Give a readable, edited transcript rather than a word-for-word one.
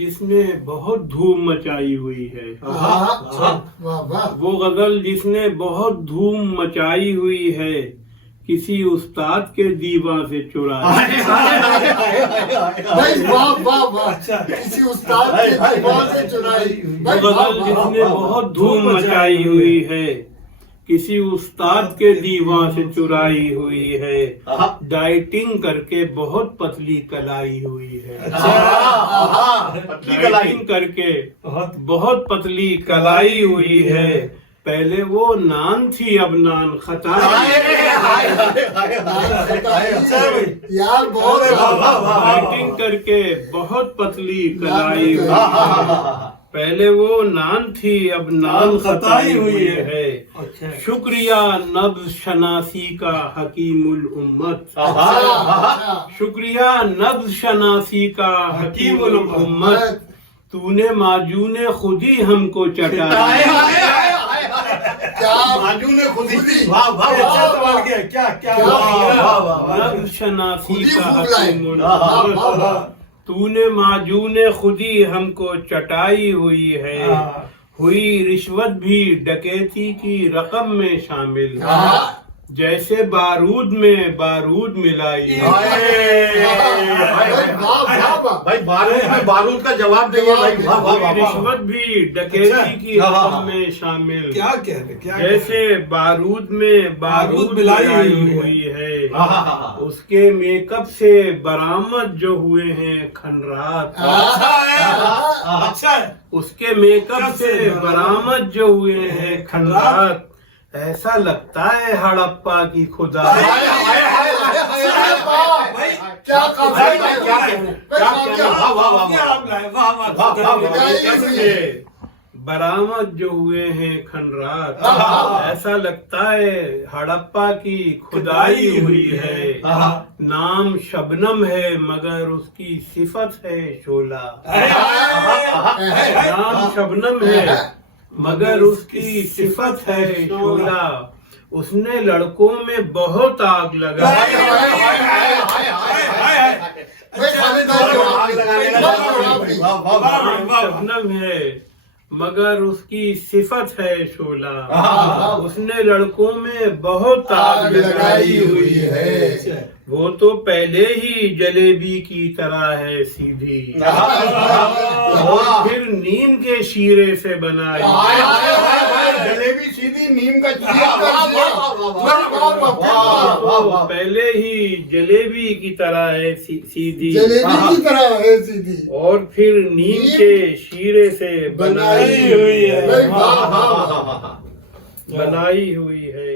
जिसने बहुत धूम मचाई हुई है। वाह वाह। वो गजल जिसने बहुत धूम मचाई हुई है, किसी उस्ताद के दीवान से चुराई। भाई वाह वाह वाह। किसी उस्ताद के दीवान से चुराई। वो गजल जिसने बहुत धूम मचाई हुई है, किसी उस्ताद के दीवान से चुराई हुई है। डाइटिंग करके बहुत पतली कलाई हुई है। डाइटिंग करके बहुत पतली कलाई हुई है। पहले वो नान थी, अब नान खता यार बहुत। डाइटिंग करके बहुत पतली कलाई हुई है। पहले वो नान थी, अब नान खताई हुई है। शुक्रिया नब्ज शनासी का हकीमुल उम्मत। शुक्रिया नब्ज शनासी का हकीमुल उम्मत। तूने माजूने खुदी हमको चटाया। माजूने खुद ही। क्या नब्ज शनासी का हकीमुल उम्मत। तूने माजूने खुदी हमको चटाई हुई है। हुई रिश्वत भी डकैती की रकम में शामिल। जैसे बारूद में बारूद मिलाई। भाई बारूद में बारूद का जवाब देंगे भाई। हुई रिश्वत भी डकैती की रकम में शामिल। क्या कह रहे क्या जैसे बारूद में बारूद मिलाई हुई है। उसके मेकअप से बरामद जो हुए हैं खनरात। अच्छा है। उसके मेकअप से बरामद जो हुए हैं खनरात। ऐसा लगता है हड़प्पा की खुदा। बरामद जो हुए हैं खनरात। ऐसा लगता है हड़प्पा की खुदाई हुई है। नाम शबनम है मगर उसकी सिफत है शोला। नाम शबनम है मगर उसकी सिफत है शोला। उसने लड़कों में बहुत आग लगाई। शबनम है मगर उसकी सिफत है शोला। उसने लड़कों में बहुत आग लगाई हुई है। वो तो पहले ही जलेबी की तरह है सीधी। और फिर नीम के शीरे से बनाई। जलेबी सीधी नीम का पहले ही जलेबी की तरह है सीधी। जलेबी की तरह है सीधी। और फिर नीम के शीरे से बनाई हुई है। बनाई हुई है।